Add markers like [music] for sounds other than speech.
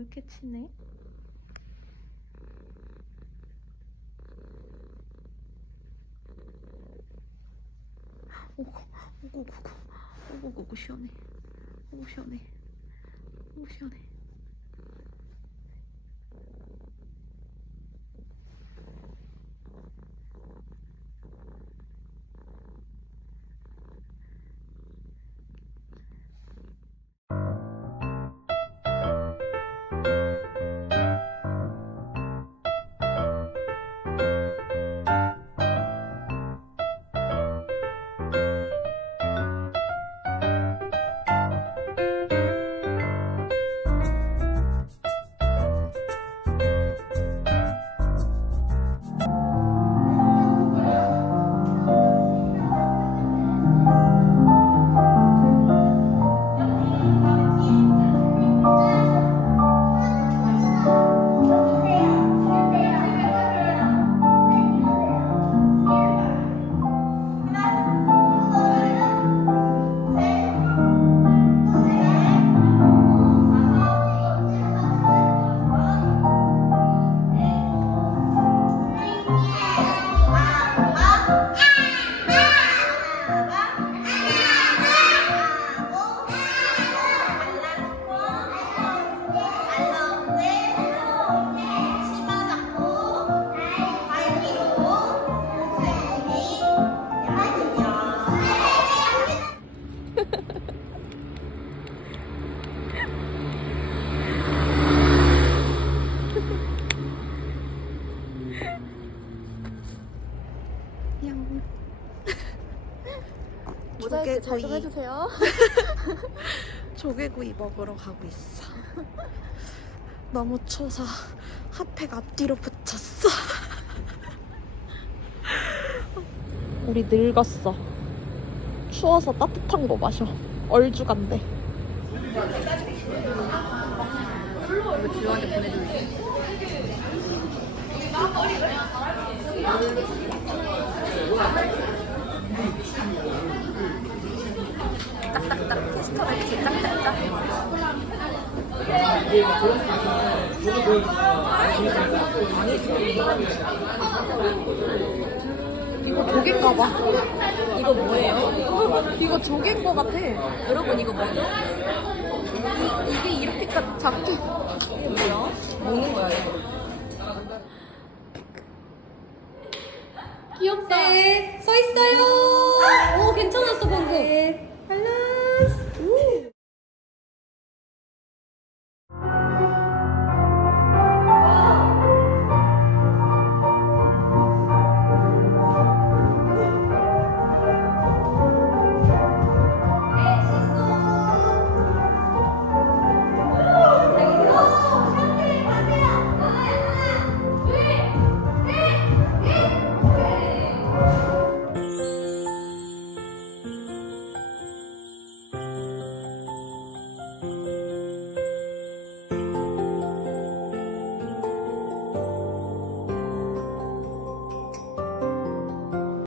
이렇게 치네. 오고 오고 오고 오고 오고 시원해. 오고 시원해. 오고 시원해. 양. 모자이크 잘 좀 조개구이. 해주세요. [laughs] 조개구이 먹으러 가고 있어. 너무 추워서 핫팩 앞뒤로 붙였어. [laughs] 우리 늙었어. 추워서 따뜻한 거 마셔. 얼죽한데. 이거 지우한테 보내줄게. 딱딱딱 이렇게. 이거 조개인가 봐. 이거 뭐예요? 이거 조개인 거 같아. 여러분 이거 뭐죠? 이, 이게 이렇게까지 작게. 이게 뭐야? 먹는 거야 이거. 귀엽다. 네, 서 있어요. 괜찮았어 방금. 네.